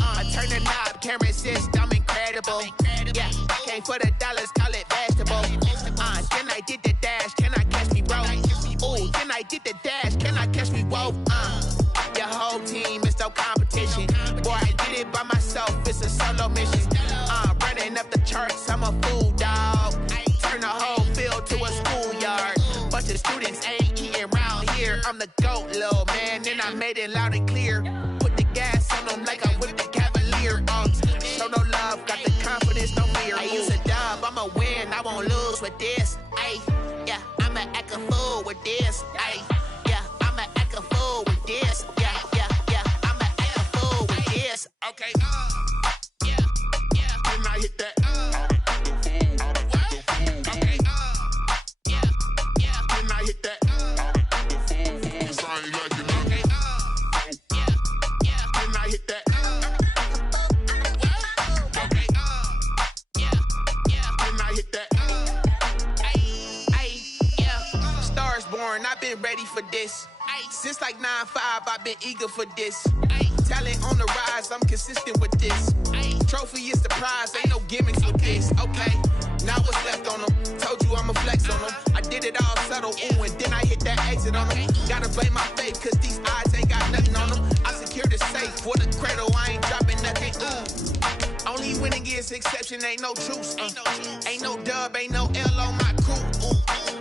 I turn the knob, camera assist, I'm incredible. Yeah, came for the dollars, call it vegetable. Then I did the dash, can I catch me, bro? Ooh, then I did the dash, can I catch me, whoa? Your whole team is no competition. Boy, I did it by myself, it's a solo mission. Running up the charts, I'm a fool, dog. Turn the whole field to a schoolyard. Bunch of students ain't eating round here. I'm the GOAT, little man, and I made it loud and clear. Put the gas on them like I'm with the Cavalier. Show no love, got the confidence, no fear. I use a dub, I'ma win, I won't lose with this. Ay, yeah, I'ma act a fool with this. Ay, yeah, I'ma act a fool with this. Yeah, yeah, yeah, I'ma act a fool with this. Okay, yeah, yeah, when I hit that. I've been ready for this. Since like 9-5, I've been eager for this. Talent on the rise, I'm consistent with this. Trophy is the prize, ain't no gimmicks with this. Okay, now what's left on them? Told you I'ma flex on them. I did it all subtle, ooh, and then I hit that exit on them. Gotta blame my faith, cause these odds ain't got nothing on them. I secured the safe for the cradle, I ain't dropping nothing, ooh. Only winning is exception, ain't no truce. Ain't no dub, ain't no L on my crew. Ooh.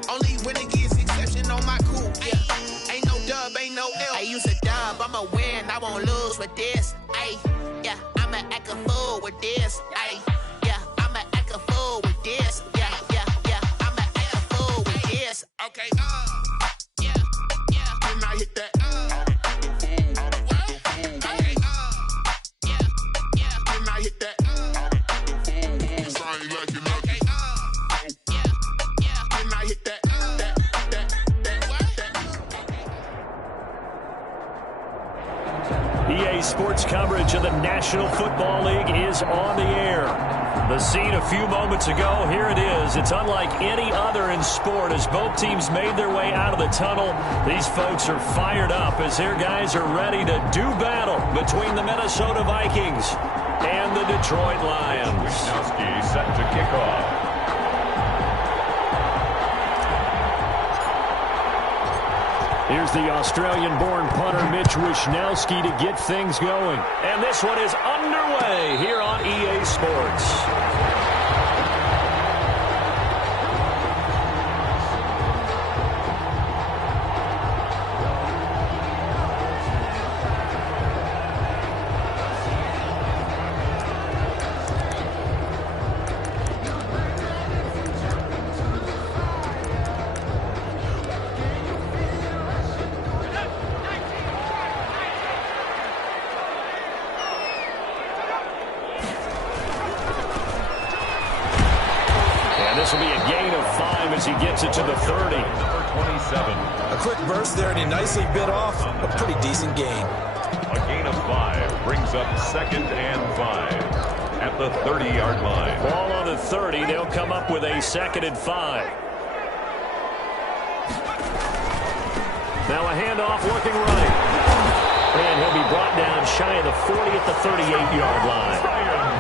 Only winning is exception on my crew. Yeah. Ain't no dub, ain't no L. I use a dub, I'ma win, I won't lose with this. Ay, yeah, I'ma act a fool with this. Ay, yeah, I'ma act a fool with this. Yeah, yeah, yeah, I'ma act a fool with this. Okay, yeah, yeah, when I hit that. EA Sports coverage of the National Football League is on the air. The scene a few moments ago, here it is. It's unlike any other in sport as both teams made their way out of the tunnel. These folks are fired up as their guys are ready to do battle between the Minnesota Vikings and the Detroit Lions. Wisnowski set to kick off. Here's the Australian-born punter Mitch Wisnowski to get things going. And this one is underway here on EA Sports. This will be a gain of 5 as he gets it to the 30. Number 27. A quick burst there, and he nicely bit off a pretty decent gain. A gain of 5 brings up 2nd and 5 at the 30-yard line. Ball on the 30. They'll come up with a 2nd and 5. Now a handoff working right. And he'll be brought down shy of the 40 at the 38-yard line.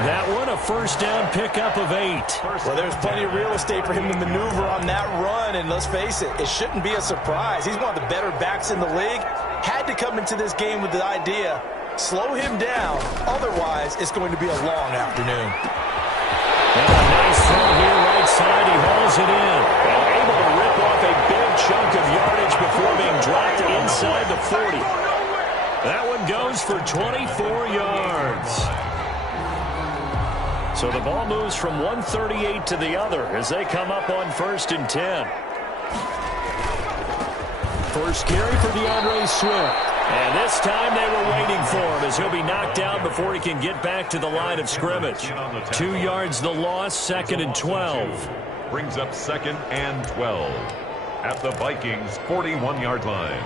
That one, a first down pickup of 8. Well, there's plenty of real estate for him to maneuver on that run, and let's face it, it shouldn't be a surprise. He's one of the better backs in the league. Had to come into this game with the idea, slow him down, otherwise it's going to be a long afternoon. And a nice throw here right side. He hauls it in. And able to rip off a big chunk of yardage before being dropped inside the 40. That one goes for 24 yards. So the ball moves from 138 to the other as they come up on 1st and 10. First carry for DeAndre Swift. And this time they were waiting for him as he'll be knocked down before he can get back to the line of scrimmage. 2 yards the loss, 2nd and 12. Brings up 2nd and 12 at the Vikings' 41-yard line.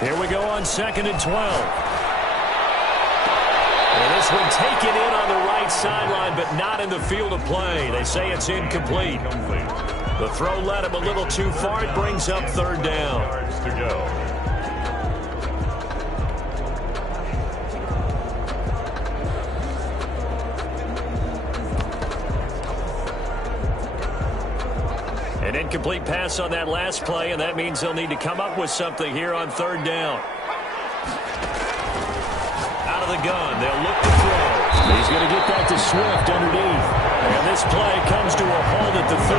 Here we go on 2nd and 12. And this one taken in on the right sideline, but not in the field of play. They say it's incomplete. The throw led him a little too far. It brings up third down. Yards to go. An incomplete pass on that last play, and that means they'll need to come up with something here on third down. Out of the gun, they'll look to throw. He's going to get that to Swift underneath. And this play comes to a halt at the 33,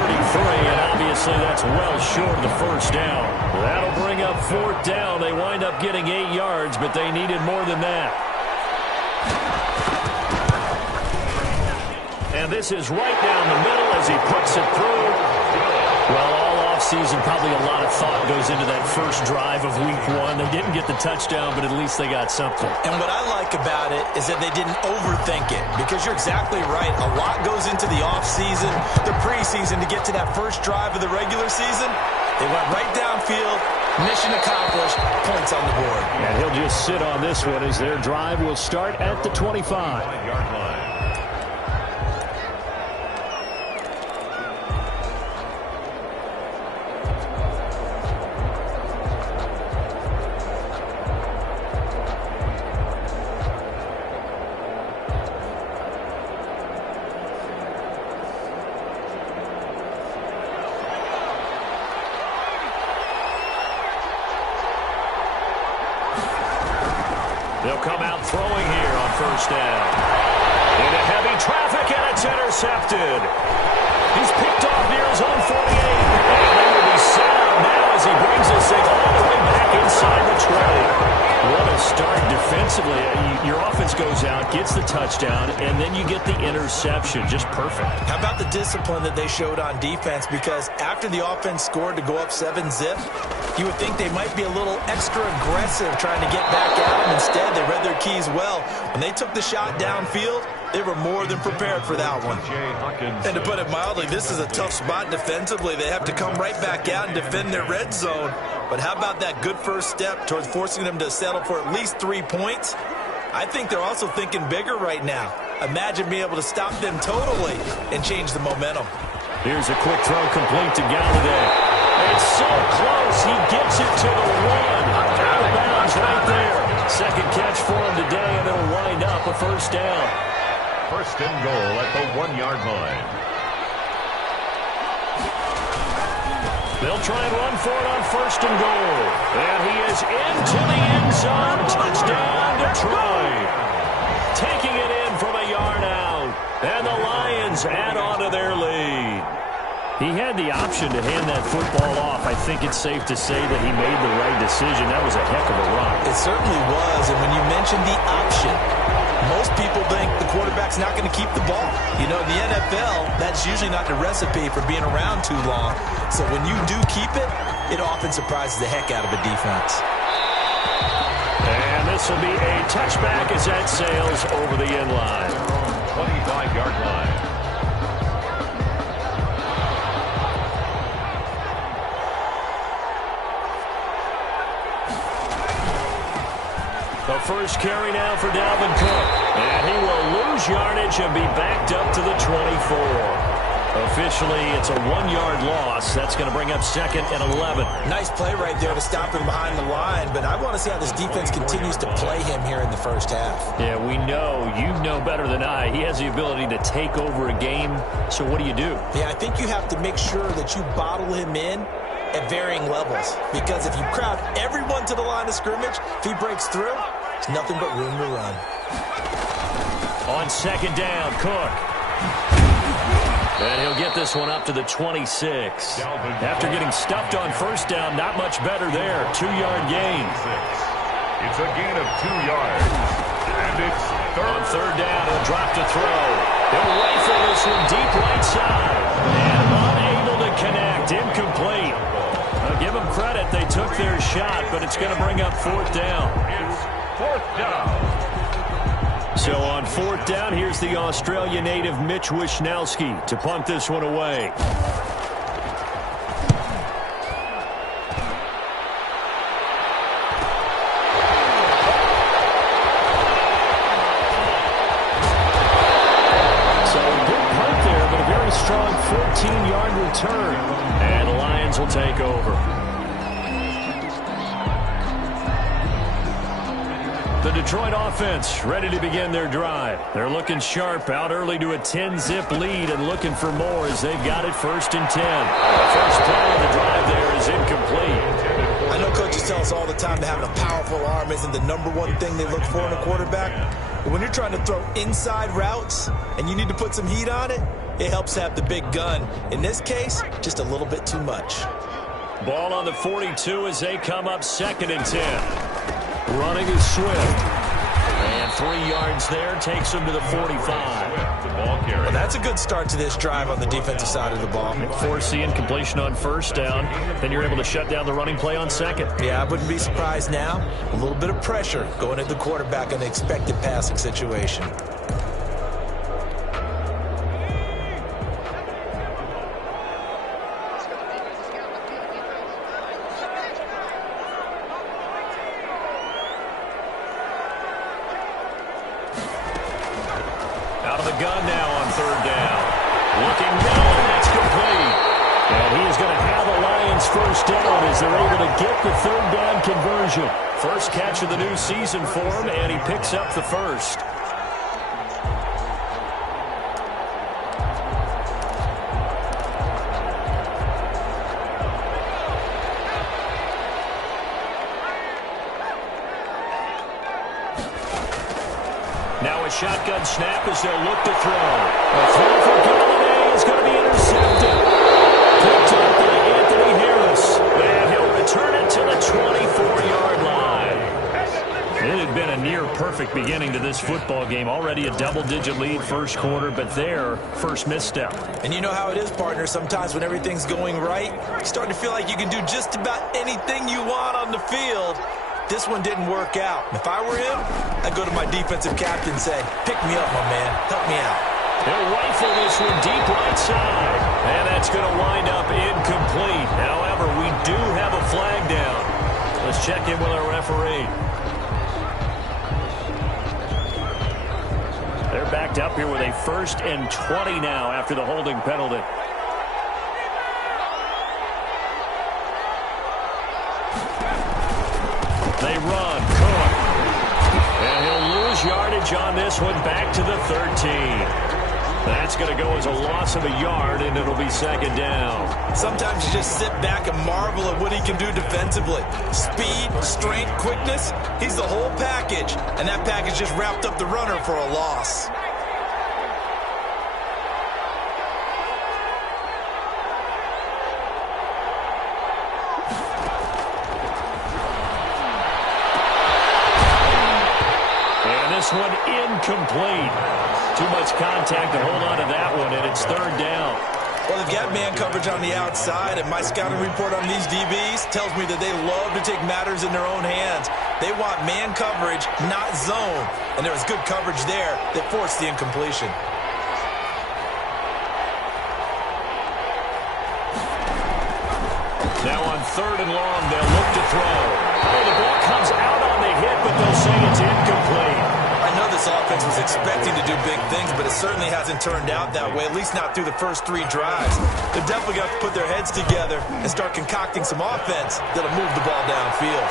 and obviously that's well short of the first down. That'll bring up fourth down. They wind up getting 8 yards, but they needed more than that. And this is right down the middle as he puts it through. Well, all offseason, probably a lot of thought goes into that first drive of week 1. They didn't get the touchdown, but at least they got something. And what I like about it is that they didn't overthink it, because you're exactly right. A lot goes into the offseason, the preseason, to get to that first drive of the regular season. They went right downfield, mission accomplished, points on the board. And he'll just sit on this one as their drive will start at the 25-yard line. They'll come out throwing here on first down. Into heavy traffic, and it's intercepted. He's picked off near his own 48. And they will be set up now as he brings this thing all the way back inside the 20. What a start defensively. Your offense goes out, gets the touchdown, and then you get the interception. Just perfect. How about the discipline that they showed on defense? Because after the offense scored to go up 7-zip, you would think they might be a little extra aggressive trying to get back at them. Instead, they read their keys well. When they took the shot downfield, they were more than prepared for that one. And to put it mildly, this is a tough spot defensively. They have to come right back out and defend their red zone. But how about that good first step towards forcing them to settle for at least 3 points? I think they're also thinking bigger right now. Imagine being able to stop them totally and change the momentum. Here's a quick throw complete to Galladay. It's so close. He gets it to the 1. Out of bounds right there. Second catch for him today, and it'll wind up a first down. First and goal at the 1-yard line. They'll try and run for it on first and goal. And he is into the end zone. Touchdown, Detroit. Taking it in from a yard out. And the Lions add on to their lead. He had the option to hand that football off. I think it's safe to say that he made the right decision. That was a heck of a run. It certainly was. And when you mentioned the option, most people think the quarterback's not going to keep the ball. You know, in the NFL, that's usually not the recipe for being around too long. So when you do keep it, it often surprises the heck out of a defense. And this will be a touchback as that sails over the end line. 25-yard line. The first carry now for Dalvin Cook. And he will lose yardage and be backed up to the 24. Officially, it's a 1-yard loss. That's going to bring up second and 11. Nice play right there to stop him behind the line, but I want to see how this defense continues to play him here in the first half. Yeah, we know. You know better than I. He has the ability to take over a game. So what do you do? Yeah, I think you have to make sure that you bottle him in at varying levels, because if you crowd everyone to the line of scrimmage, if he breaks through, there's nothing but room to run. On second down, Cook. And he'll get this one up to the 26. After getting stuffed on first down, not much better there. 2-yard gain. It's a gain of 2 yards. And it's on third down, he'll drop to throw. He'll rifle this one deep right side. And unable to connect. Incomplete. Give them credit. They took their shot, but it's going to bring up fourth down. It's fourth down. So on fourth down, here's the Australia native Mitch Wishnowsky to punt this one away. take over. The Detroit offense ready to begin their drive. They're looking sharp, out early to a 10-zip lead and looking for more as they've got it 1st and 10. First play of the drive there is incomplete. I know coaches tell us all the time that having a powerful arm isn't the #1 thing they look for in a quarterback. But when you're trying to throw inside routes and you need to put some heat on it, it helps to have the big gun. In this case, just a little bit too much. Ball on the 42 as they come up 2nd and 10. Running is Swift. And 3 yards there takes him to the 45. Well, that's a good start to this drive on the defensive side of the ball. Force the incompletion on 1st down. Then you're able to shut down the running play on 2nd. Yeah, I wouldn't be surprised now. A little bit of pressure going at the quarterback in the expected passing situation. Out of the gun now on 3rd down. Looking down, that's complete. And he is going to have the Lions 1st down as they're able to get the 3rd down conversion. First catch of the new season for him, and he picks up the 1st. Now a shotgun snap as they'll look to throw. A throw for Galladay is going to be intercepted. Picked up by Anthony Harris. And he'll return it to the 24-yard line. It had been a near-perfect beginning to this football game. Already a double-digit lead 1st quarter, but their first misstep. And you know how it is, partner. Sometimes when everything's going right, you start to feel like you can do just about anything you want on the field. This one didn't work out. If I were him, I'd go to my defensive captain and say, pick me up, my man. Help me out. He'll rifle this one deep right side. And that's going to wind up incomplete. However, we do have a flag down. Let's check in with our referee. They're backed up here with a 1st and 20 now after the holding penalty. They run, Cook. And he'll lose yardage on this one back to the 13. That's going to go as a loss of a yard, and it'll be 2nd down. Sometimes you just sit back and marvel at what he can do defensively. Speed, strength, quickness, he's the whole package. And that package just wrapped up the runner for a loss. This one incomplete. Too much contact to hold on to that one, and it's 3rd down. Well, they've got man coverage on the outside, and my scouting report on these DBs tells me that they love to take matters in their own hands. They want man coverage, not zone. And there was good coverage there that forced the incompletion. Now on 3rd and long, they'll look to throw. Oh, the ball comes out on the hit, but they'll say it's incomplete. I know this offense was expecting to do big things, but it certainly hasn't turned out that way, at least not through the first 3 drives. They're definitely going to put their heads together and start concocting some offense that'll move the ball downfield.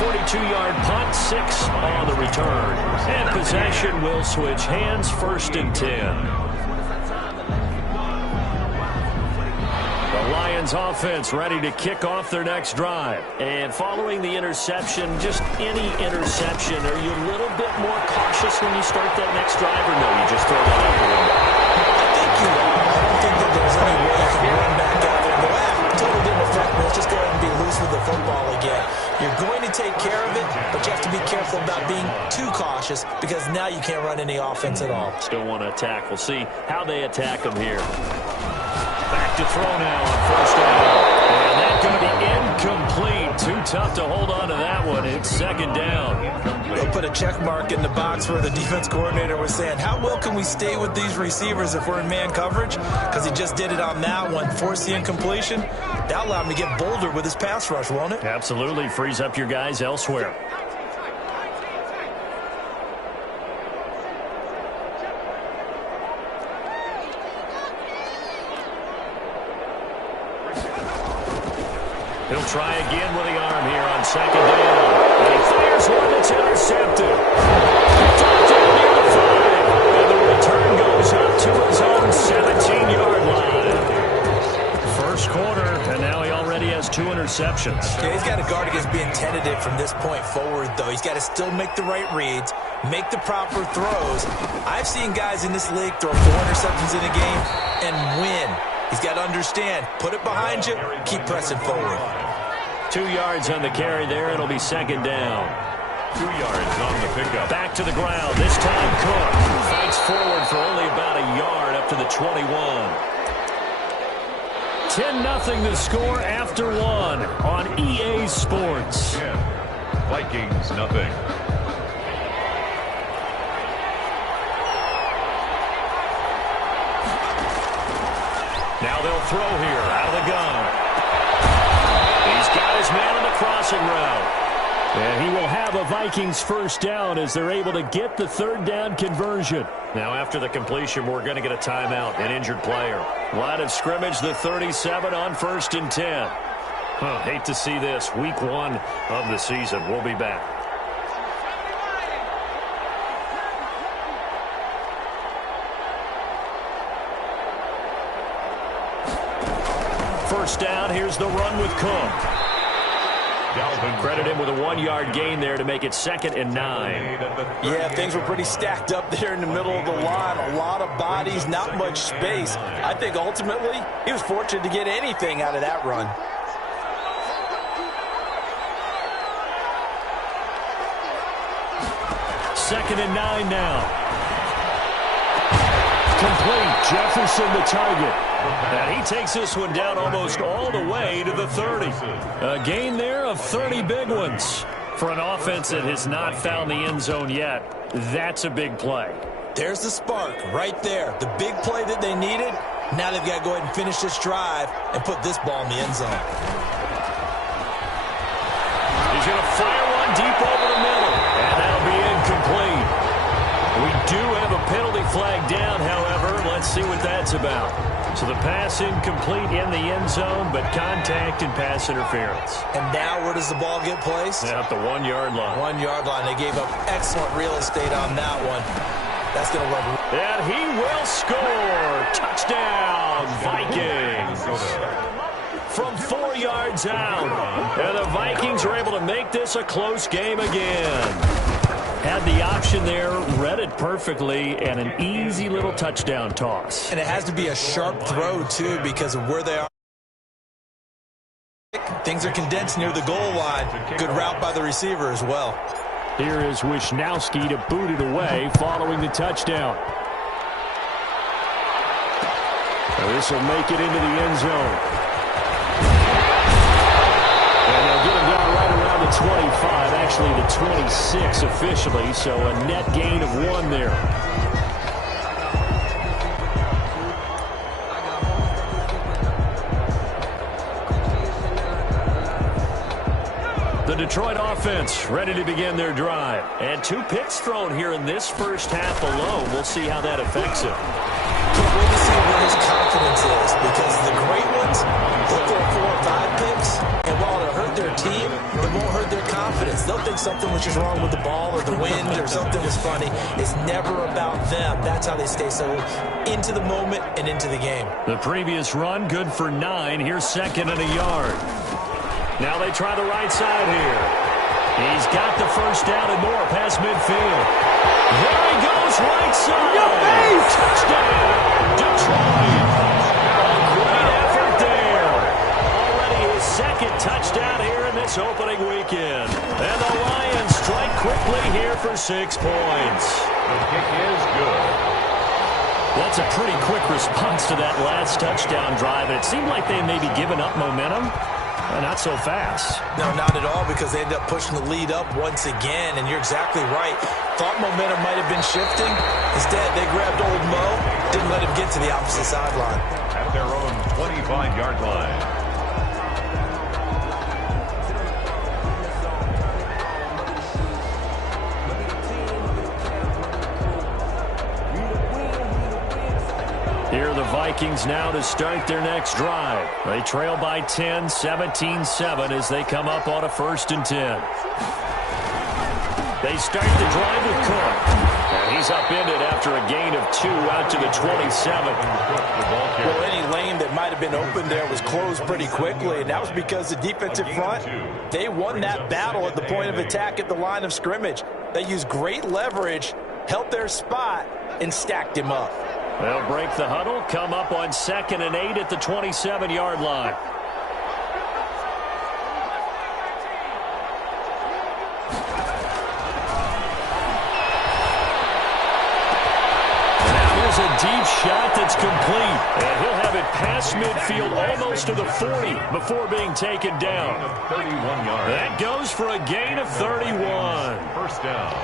42-yard punt, 6 on the return. And possession will switch hands, 1st and 10. The Lions offense ready to kick off their next drive. And following the interception, just any interception, are you a little bit more cautious when you start that next drive, or no, you just throw that out the window? I think you are. I don't think that there's any way you can run back out there and go, totally didn't affect me. Let's just go ahead and be loose with the football again. You're going to take care of it, but you have to be careful about being too cautious because now you can't run any offense at all. Still want to attack. We'll see how they attack them here. Back to throw now on 1st down. And that's going to be incomplete. Too tough to hold on to that one. It's 2nd down. They'll put a check mark in the box where the defense coordinator was saying, how well can we stay with these receivers if we're in man coverage? Because he just did it on that one. Force the incompletion. That allowed him to get bolder with his pass rush, won't it? Absolutely. Frees up your guys elsewhere. He'll try again with the arm here on second down. And he fires one that's intercepted. Touchdown near the 5. And the return goes up to his own 17-yard line. First quarter, and now he already has 2 interceptions. Yeah, he's got to guard against being tentative from this point forward, though. He's got to still make the right reads, make the proper throws. I've seen guys in this league throw 4 interceptions in a game and win. He's got to understand, put it behind you, keep pressing forward. 2 yards on the carry there. It'll be second down. 2 yards on the pickup. Back to the ground. This time Cook fights forward for only about a yard up to the 21. 10-0 the score after 1 on EA Sports. 10. Vikings nothing. Now they'll throw here out of the gun. He's got his man on the crossing route. And he will have a Vikings first down as they're able to get the third down conversion. Now after the completion, we're going to get a timeout, an injured player. Line of scrimmage, the 37 on 1st and 10. Hate to see this. Week 1 of the season. We'll be back. First down, here's the run with Cook. Credit him with a 1-yard gain there to make it 2nd and 9. Yeah, things were pretty stacked up there in the middle of the line. A lot of bodies, not much space. I think ultimately he was fortunate to get anything out of that run. Second and 9 now. Complete. Jefferson the target. And he takes this one down almost all the way to the 30. A gain there of 30 big ones. For an offense that has not found the end zone yet, that's a big play. There's the spark right there. The big play that they needed. Now they've got to go ahead and finish this drive and put this ball in the end zone. He's going to fire one deep over the middle. And that'll be incomplete. We do have a penalty flag down, however. Let's see what that's about. So the pass incomplete in the end zone, but contact and pass interference. And now where does the ball get placed? At the 1-yard line. 1-yard line. They gave up excellent real estate on that one. That's going to work. And he will score. Touchdown, Vikings. From 4 yards out. And the Vikings are able to make this a close game again. Had the option there, read it perfectly, and an easy little touchdown toss. And it has to be a sharp throw, too, because of where they are. Things are condensed near the goal line. Good route by the receiver as well. Here is Wisnowski to boot it away following the touchdown. So this will make it into the end zone. And they'll get him down right around the 25, actually the 26 officially, so a net gain of 1 there. The Detroit offense ready to begin their drive. And 2 picks thrown here in this first half alone. We'll see how that affects him. Can't wait to see where his confidence is, because the great ones will throw 4 or 5 picks, and while it'll hurt their team, it won't hurt their confidence. They'll think something was just wrong with the ball or the wind or something was funny. It's never about them. That's how they stay so into the moment and into the game. The previous run, good for 9. Here's 2nd and a yard. Now they try the right side here. He's got the first down and more past midfield. There he goes, right side. Touchdown, Detroit. A great effort there. Already his 2nd touchdown here in this opening weekend. And the Lions strike quickly here for 6 points. The kick is good. That's a pretty quick response to that last touchdown drive. And it seemed like they may be giving up momentum. Not so fast. No, not at all, because they ended up pushing the lead up once again, and you're exactly right. Thought momentum might have been shifting. Instead, they grabbed old Mo, didn't let him get to the opposite sideline. At their own 25-yard line. Here are the Vikings now to start their next drive. They trail by 10, 17-7 as they come up on a 1st and 10. They start the drive with Cook. And he's upended after a gain of 2 out to the 27. Well, any lane that might have been open there was closed pretty quickly, and that was because the defensive front, they won that battle at the point of attack at the line of scrimmage. They used great leverage, held their spot, and stacked him up. They'll break the huddle, come up on 2nd and 8 at the 27-yard line. A deep shot that's complete, and he'll have it past midfield almost to the 40 before being taken down. 31 yards. That goes for a gain of 31. 1st down.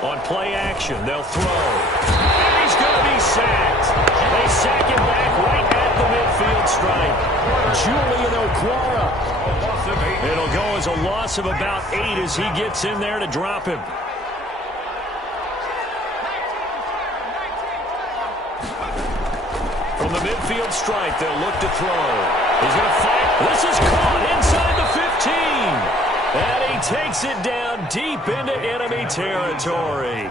On play action, they'll throw. And he's going to be sacked. They sack him back right at the midfield stripe. Julian Okwara. It'll go as a loss of about 8 as he gets in there to drop him. From the midfield stripe, they'll look to throw. He's going to fight. This is caught inside the 15. And he takes it down deep into enemy territory.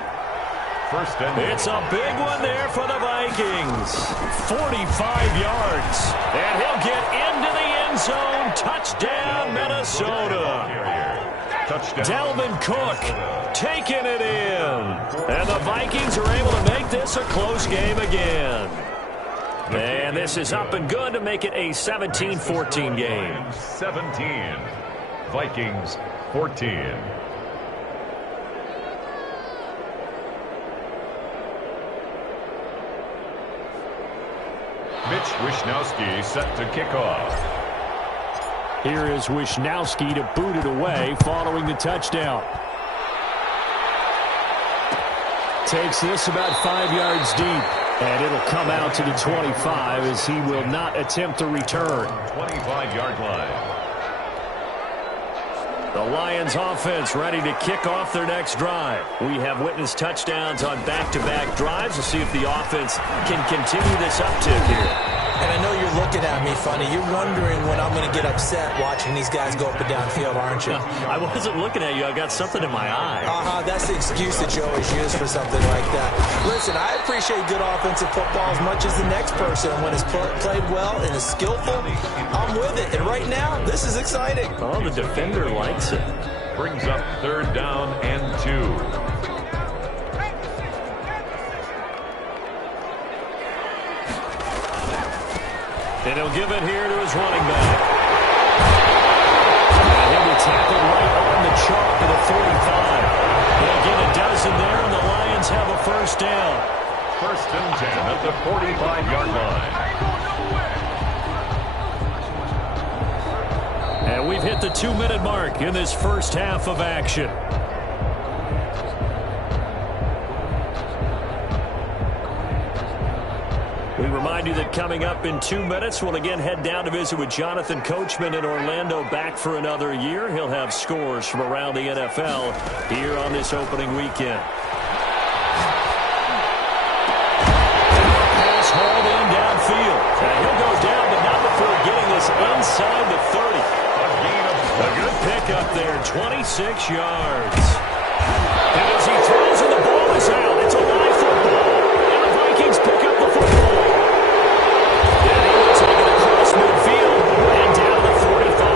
It's a big one there for the Vikings. 45 yards. And he'll get into the end zone. Touchdown, Minnesota. Dalvin Cook taking it in. And the Vikings are able to make this a close game again. And this is up and good to make it a 17-14 game. 17. Vikings 14. Mitch Wishnowsky set to kick off. Here is Wishnowsky to boot it away following the touchdown. Takes this about 5 yards deep, and it'll come out to the 25 as he will not attempt to return. 25-yard line. The Lions offense ready to kick off their next drive. We have witnessed touchdowns on back-to-back drives. We'll see if the offense can continue this uptick here. And I know you're looking at me funny. You're wondering when I'm going to get upset watching these guys go up and down field, aren't you? I wasn't looking at you. I got something in my eye. That's the excuse that you always use for something like that. Listen, I appreciate good offensive football as much as the next person. When it's played well and is skillful, I'm with it. And right now, this is exciting. Oh, the defender likes it. Brings up 3rd down and 2. And he'll give it here to his running back. And he'll be tackled right on the chalk of the 45. They'll get a dozen there, and the Lions have a 1st down. 1st and 10 at the 45-yard line. And we've hit the 2-minute mark in this first half of action. We remind you that coming up in 2 minutes, we'll again head down to visit with Jonathan Coachman in Orlando, back for another year. He'll have scores from around the NFL here on this opening weekend. Pass hauled in downfield. And he'll go down, but not before getting this inside the 30. A good pickup there, 26 yards. And as he throws and the ball is out, it's a live football. And the Vikings pick up the football. And he will take it across midfield and down to 45.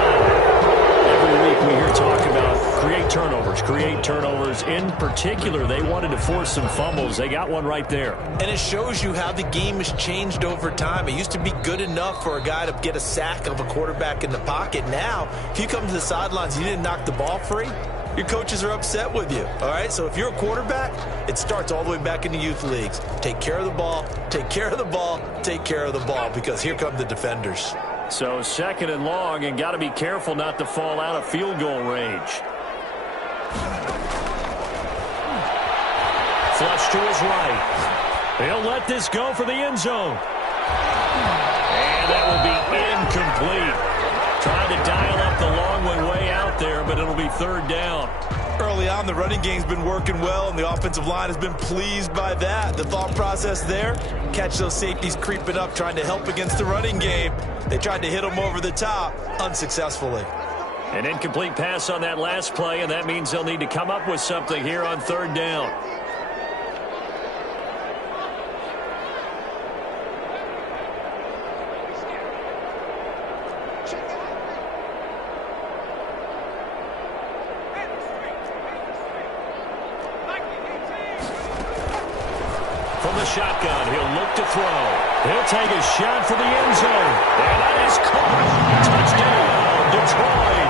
Every week we hear talk about create turnovers. In particular, they wanted to force some fumbles. They got one right there. And it shows you how the game has changed over time. It used to be good enough for a guy to get a sack of a quarterback in the pocket. Now, if you come to the sidelines and you didn't knock the ball free, your coaches are upset with you, all right? So if you're a quarterback, it starts all the way back in the youth leagues. Take care of the ball, take care of the ball, take care of the ball, because here come the defenders. So 2nd and long, and got to be careful not to fall out of field goal range. Flush to his right. He'll let this go for the end zone. And that will be incomplete. Trying to dial up the long one way out there, but it'll be third down. Early on, the running game's been working well, and the offensive line has been pleased by that. The thought process there, catch those safeties creeping up, trying to help against the running game. They tried to hit them over the top, unsuccessfully. An incomplete pass on that last play, and that means they'll need to come up with something here on third down. From the shotgun, he'll look to throw. He'll take a shot for the end zone. And that is caught. Touchdown, Detroit.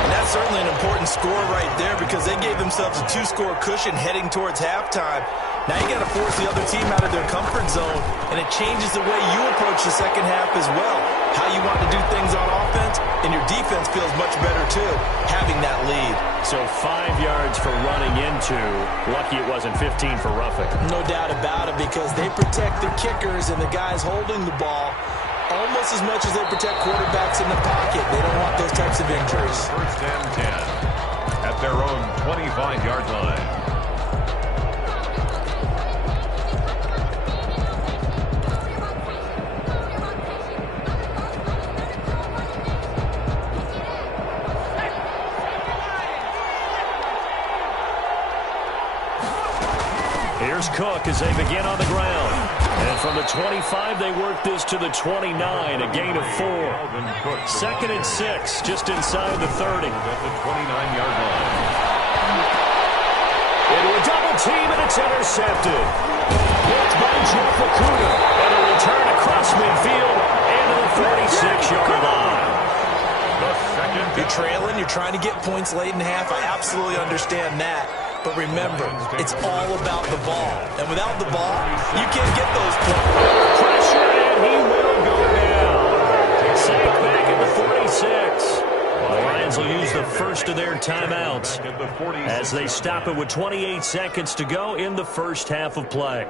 And that's certainly an important score right there because they gave themselves a 2-score cushion heading towards halftime. Now you got to force the other team out of their comfort zone, and it changes the way you approach the second half as well. How you want to do things on offense, and your defense feels much better too, having that lead. So 5 yards for running into. Lucky it wasn't 15 for roughing. No doubt about it, because they protect the kickers and the guys holding the ball almost as much as they protect quarterbacks in the pocket. They don't want those types of injuries. First and 10 at their own 25-yard line. Here's Cook as they begin on the ground. And from the 25, they work this to the 29, a gain of 4. Second and 6, just inside the 30. At the 29-yard line. Into a double team, and it's intercepted. It's by Jeff Okuda. And a return across midfield and to the 46-yard line. You're trailing, you're trying to get points late in half. I absolutely understand that. But remember, it's all about the ball. And without the ball, you can't get those points. Pressure, and he will go down. Sacked back at the 46. The Lions will use the first of their timeouts as they stop it with 28 seconds to go in the first half of play.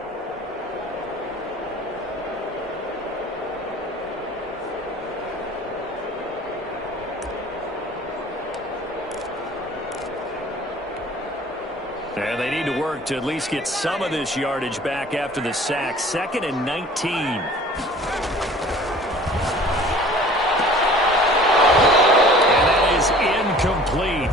And they need to work to at least get some of this yardage back after the sack. Second and 19. And that is incomplete.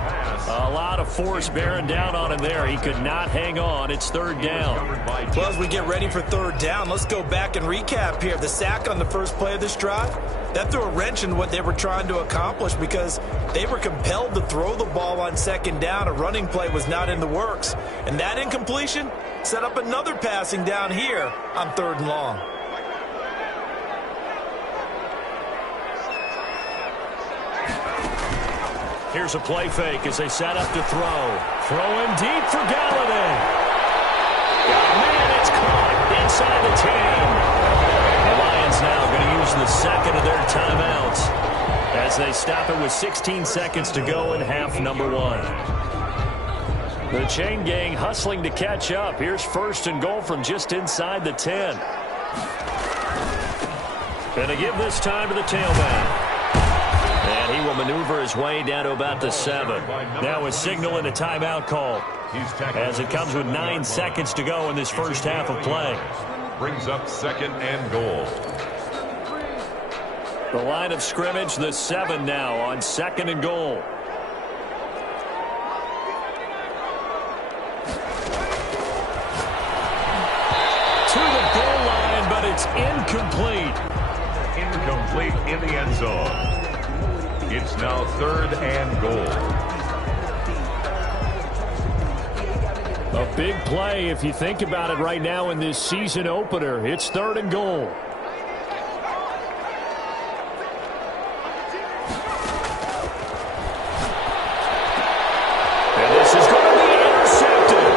A lot of force bearing down on him there. He could not hang on. It's third down. Well, as we get ready for third down, let's go back and recap here. The sack on the first play of this drive, that threw a wrench in what they were trying to accomplish because they were compelled to throw the ball on second down. A running play was not in the works. And that incompletion set up another passing down here on third and long. Here's a play fake as they set up to throw. Throwing deep for Galladay. Man, it's caught inside the 10. The Lions now going to use the second of their timeouts as they stop it with 16 seconds to go in half number 1. The chain gang hustling to catch up. Here's first and goal from just inside the 10. Going to give this time to the tailback. And he will maneuver his way down to about the 7. Now a signal and a timeout call as it comes with 9 seconds to go in this first half of play. Brings up second and goal. The line of scrimmage, the 7 now on second and goal. To the goal line, but it's incomplete. Incomplete in the end zone. It's now third and goal. A big play if you think about it right now in this season opener. It's third and goal. And this is going to be intercepted.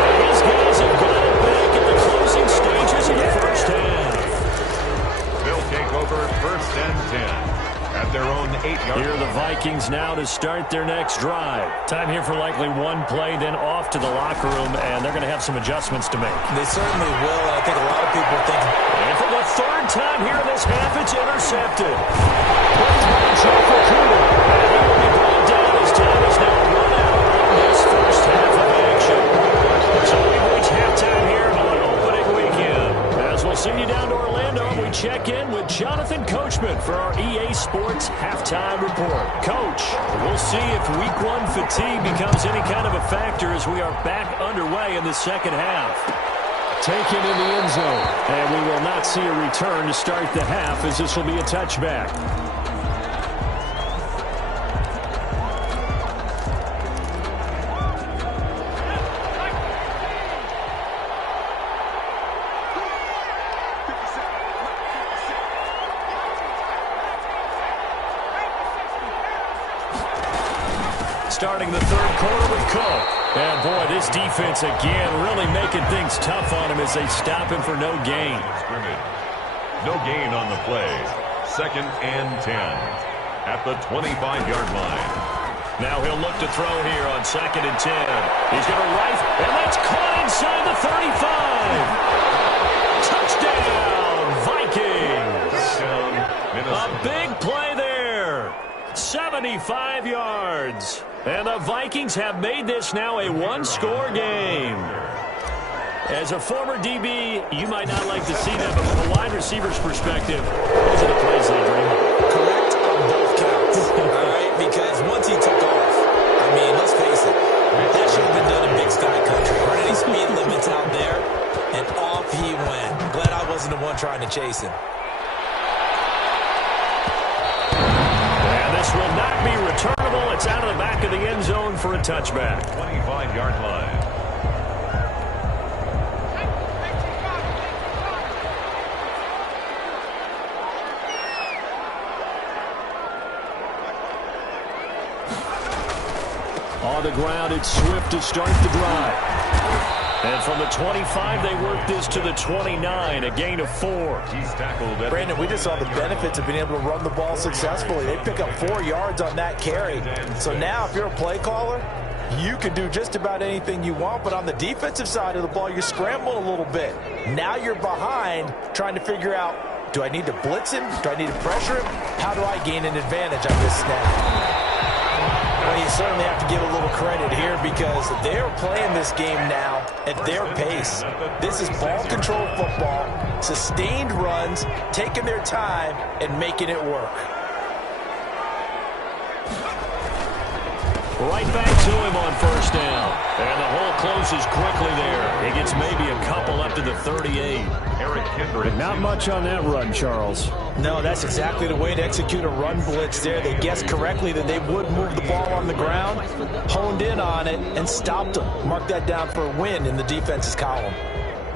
And his guys have got it back in the closing stages of the first half. They'll take over first and 10 at their own 8-yard line. Here are the Vikings now to start their next drive. Time here for likely one play, then off to the locker room, and they're going to have some adjustments to make. They certainly will, and I think a lot of people are thinking. And for the third time here in this half, it's intercepted. Plays by Jeff Okuda. And he will be brought down as time is now run out on this first half of action. So we've reached halftime here on opening weekend. As we'll send you down to Orlando, we check in with Jonathan Coachman for our EA Sports Halftime Report. Coach, we'll see if Week 1 fatigue becomes any kind of a factor as we are back underway in the second half. Taken in the end zone, and we will not see a return to start the half as this will be a touchback. Starting the third quarter with Cole. And, boy, this defense, again, really making things tough on him as they stop him for no gain. No gain on the play. 2nd and 10 at the 25-yard line. Now he'll look to throw here on 2nd and 10. He's going to right, and that's caught inside the 35. Touchdown, Vikings. A big play there. 75 yards. And the Vikings have made this now a one-score game. As a former DB, you might not like to see that, but from a wide receiver's perspective, those are the plays they dream of. Correct on both counts, all right? Because once he took off, I mean, let's face it, that should have been done in Big Sky Country. Weren't any speed limits out there, and off he went. Glad I wasn't the one trying to chase him. This will not be returnable. It's out of the back of the end zone for a touchback. 25-yard line. On the ground, it's Swift to start the drive. And from the 25, they work this to the 29, a gain of 4. He's tackled. Brandon, we just saw the benefits of being able to run the ball successfully. They pick up 4 yards on that carry. So now if you're a play caller, you can do just about anything you want. But on the defensive side of the ball, you're scrambling a little bit. Now you're behind trying to figure out, do I need to blitz him? Do I need to pressure him? How do I gain an advantage on this snap? Well, you certainly have to give a little credit here because they're playing this game now at their pace. This is ball control football, sustained runs, taking their time, and making it work. Right back to him on first down. And the hole closes quickly there. He gets maybe a couple up to the 38. Not much on that run, Charles. No, that's exactly the way to execute a run blitz there. They guessed correctly that they would move the ball on the ground, honed in on it, and stopped them. Mark that down for a win in the defense's column.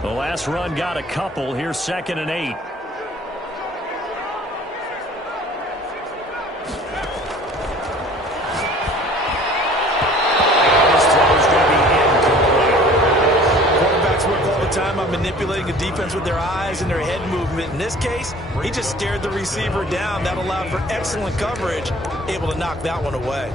The last run got a couple. Here's 2nd and 8. Time on manipulating a defense with their eyes and their head movement. In this case, he just stared the receiver down. That allowed for excellent coverage, able to knock that one away.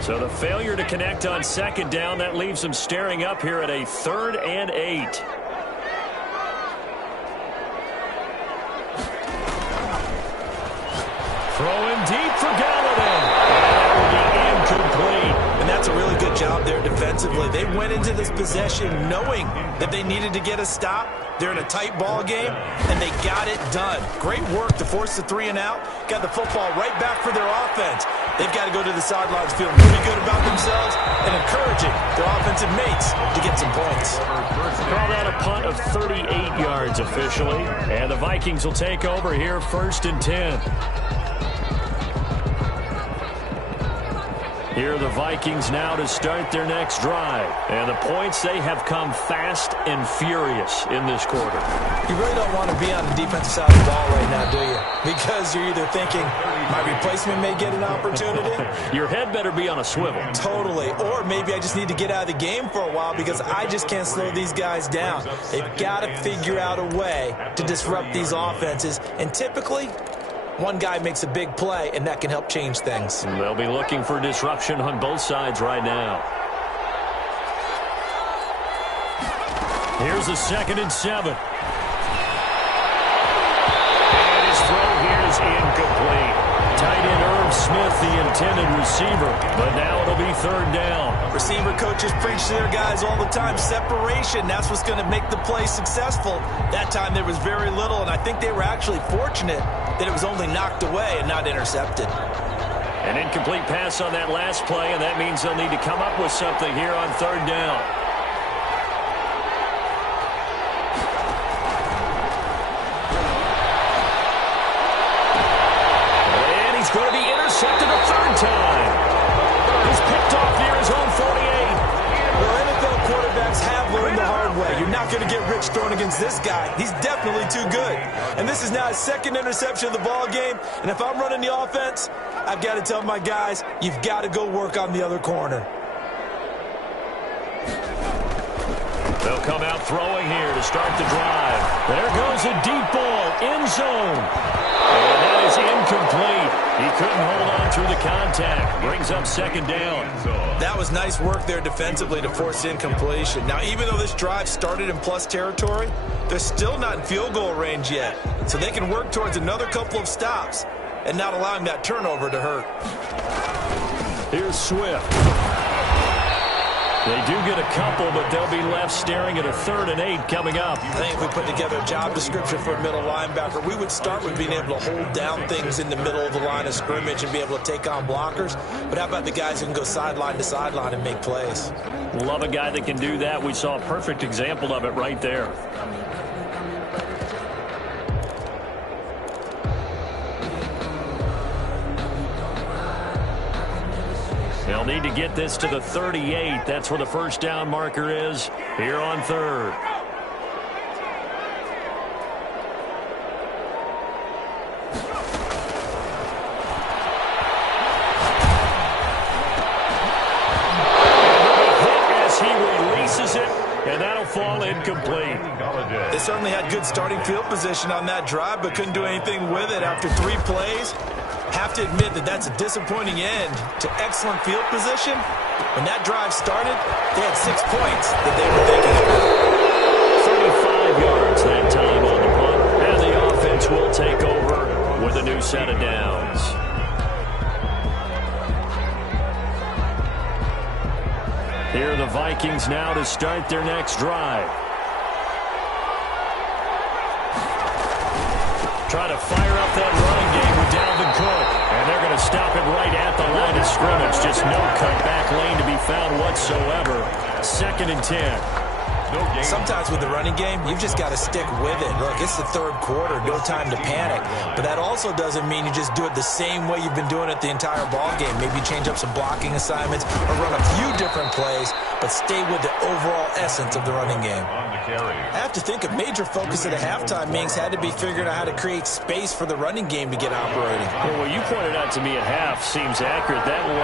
So the failure to connect on 2nd down, that leaves them staring up here at a 3rd and 8. Throwing deep for Gallatin. That will be incomplete. And that's a really good job there defensively. They went into this possession knowing that they needed to get a stop. They're in a tight ball game, and they got it done. Great work to force the 3 and out. Got the football right back for their offense. They've got to go to the sidelines feeling pretty good about themselves and encouraging their offensive mates to get some points. Call that a punt of 38 yards officially. And the Vikings will take over here 1st and 10. Here are the Vikings now to start their next drive. And the points, they have come fast and furious in this quarter. You really don't want to be on the defensive side of the ball right now, do you? Because you're either thinking, my replacement may get an opportunity. Your head better be on a swivel. Totally. Or maybe I just need to get out of the game for a while because I just can't slow these guys down. They've got to figure out a way to disrupt these offenses. And typically, one guy makes a big play, and that can help change things. They'll be looking for disruption on both sides right now. Here's a 2nd and 7. And his throw here is incomplete. Tight end Irv Smith, the intended receiver. But now it'll be 3rd down. Receiver coaches preach to their guys all the time. Separation, that's what's going to make the play successful. That time there was very little, and I think they were actually fortunate that it was only knocked away and not intercepted. An incomplete pass on that last play, and that means they'll need to come up with something here on 3rd down. And he's going to be intercepted a 3rd time. He's picked off near his own 48. Well, NFL quarterbacks have learned the hard way. You're not going to get rich throwing against this guy. He's definitely too good. And this is now his 2nd interception of the ball game. And if I'm running the offense, I've got to tell my guys, you've got to go work on the other corner. They'll come out throwing here to start the drive. There goes a deep ball, end zone. And that is incomplete. He couldn't hold on through the contact. Brings up 2nd down. That was nice work there defensively to force incompletion. Now, even though this drive started in plus territory, they're still not in field goal range yet. So they can work towards another couple of stops and not allowing that turnover to hurt. Here's Swift. They do get a couple, but they'll be left staring at a 3rd and 8 coming up. I think if we put together a job description for a middle linebacker, we would start with being able to hold down things in the middle of the line of scrimmage and be able to take on blockers. But how about the guys who can go sideline to sideline and make plays? Love a guy that can do that. We saw a perfect example of it right there. They'll need to get this to the 38. That's where the 1st down marker is here on 3rd. As he releases it, and that'll fall incomplete. They certainly had good starting field position on that drive, but couldn't do anything with it after 3 plays. Have to admit that that's a disappointing end to excellent field position. When that drive started, they had 6 points that they were thinking35 about. yards that time on the punt, and the offense will take over with a new set of downs. Here are the Vikings now to start their next drive. Try to fire up that running game with Dalvin Cook. And they're going to stop it right at the line of scrimmage. Just no cutback lane to be found whatsoever. 2nd and 10. Sometimes with the running game, you've just got to stick with it. Look, it's the 3rd quarter, no time to panic. But that also doesn't mean you just do it the same way you've been doing it the entire ball game. Maybe change up some blocking assignments or run a few different plays, but stay with the overall essence of the running game. I have to think a major focus at a halftime meetings had to be figuring out how to create space for the running game to get operating. Well, what you pointed out to me at half seems accurate. That line